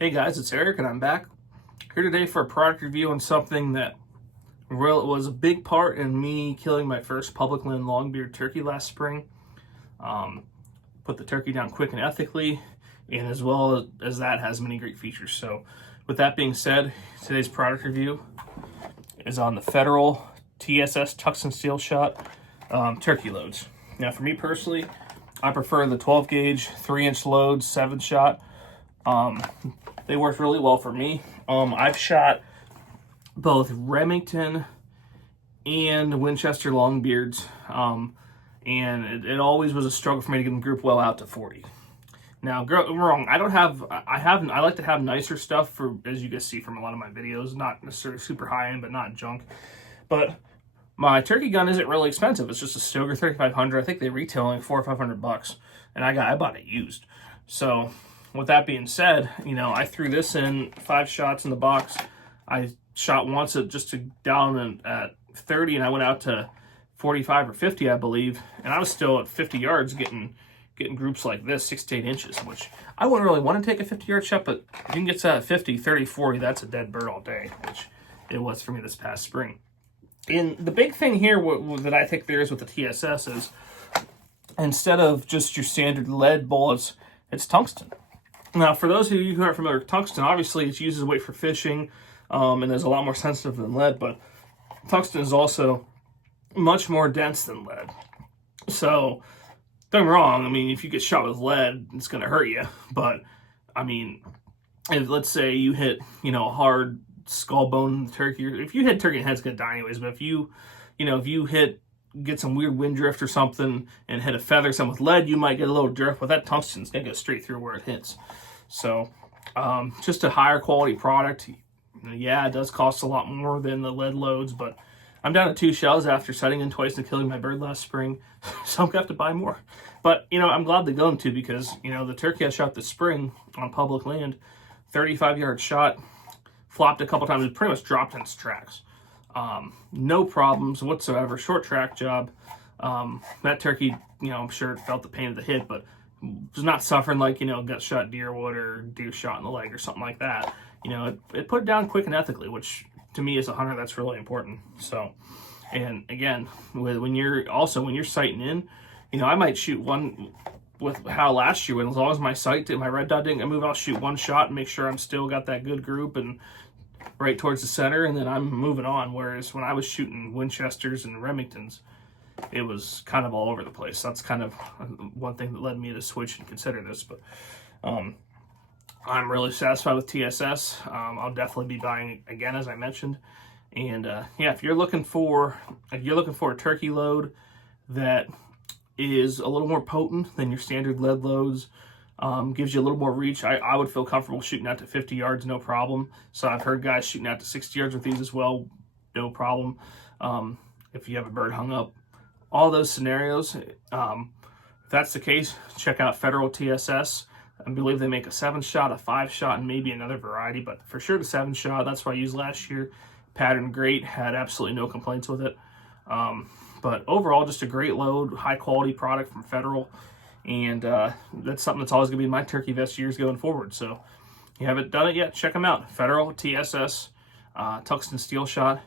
Hey guys, it's Eric and I'm back here today for a product review on something that was a big part in me killing my first public land longbeard turkey last spring. Put the turkey down quick and ethically, and as well as that has many great features. So with that being said, today's product review is on the Federal TSS Tungsten Steel Shot turkey loads. Now for me personally, I prefer the 12 gauge 3-inch loads 7-shot. They work really well for me. I've shot both Remington and Winchester Longbeards, and it always was a struggle for me to get them grouped well out to 40. Now, wrong. I like to have nicer stuff for, as you guys see from a lot of my videos, not necessarily super high end, but not junk. But my turkey gun isn't really expensive. It's just a Stoker 3500. I think they retail only $400 or $500, and I bought it used. So with that being said, I threw this in 5 shots in the box. I shot once down at 30, and I went out to 45 or 50, I believe, and I was still at 50 yards getting groups like this, 6 to 8 inches, which I wouldn't really want to take a 50-yard shot, but if you can get to 50, 30, 40, that's a dead bird all day, which it was for me this past spring. And the big thing here that I think there is with the TSS is, instead of just your standard lead bullets, it's tungsten. Now, for those of you who aren't familiar with tungsten, obviously it's used as a weight for fishing, and is a lot more sensitive than lead, but tungsten is also much more dense than lead. So, don't get me wrong, if you get shot with lead, it's going to hurt you, but, if let's say you hit, a hard skull bone in the turkey, or if you hit turkey, the head's going to die anyways, but if you get some weird wind drift or something and hit a feather, something with lead, you might get a little drift, but that tungsten's going to go straight through where it hits. So, just a higher quality product. Yeah, it does cost a lot more than the lead loads, but I'm down to 2 shells after setting in twice and killing my bird last spring, so I'm going to have to buy more. But, I'm glad to go to because, the turkey I shot this spring on public land, 35-yard shot, flopped a couple times, it pretty much dropped in its tracks. No problems whatsoever, short track job. That turkey, I'm sure it felt the pain of the hit, but was not suffering like, gut shot deer would or deer shot in the leg or something like that. It put it down quick and ethically, which to me as a hunter, that's really important. So, and again, when you're sighting in, I might shoot one with how last year went. As long as my red dot didn't move, I'll shoot 1 shot and make sure I'm still got that good group and right towards the center, and then I'm moving on. Whereas when I was shooting Winchesters and Remingtons, it was kind of all over the place. That's kind of one thing that led me to switch and consider this. But I'm really satisfied with TSS. I'll definitely be buying again, as I mentioned. And yeah, if you're looking for a turkey load that is a little more potent than your standard lead loads, gives you a little more reach, I would feel comfortable shooting out to 50 yards, no problem. So I've heard guys shooting out to 60 yards with these as well, no problem. If you have a bird hung up, all those scenarios, if that's the case, check out Federal TSS. I believe they make a 7-shot, a 5-shot, and maybe another variety, but for sure the 7-shot, that's what I used last year. Patterned great, had absolutely no complaints with it. But overall, just a great load, high quality product from Federal. And that's something that's always going to be in my turkey vest years going forward. So if you haven't done it yet, check them out. Federal TSS Tungsten Steel Shot.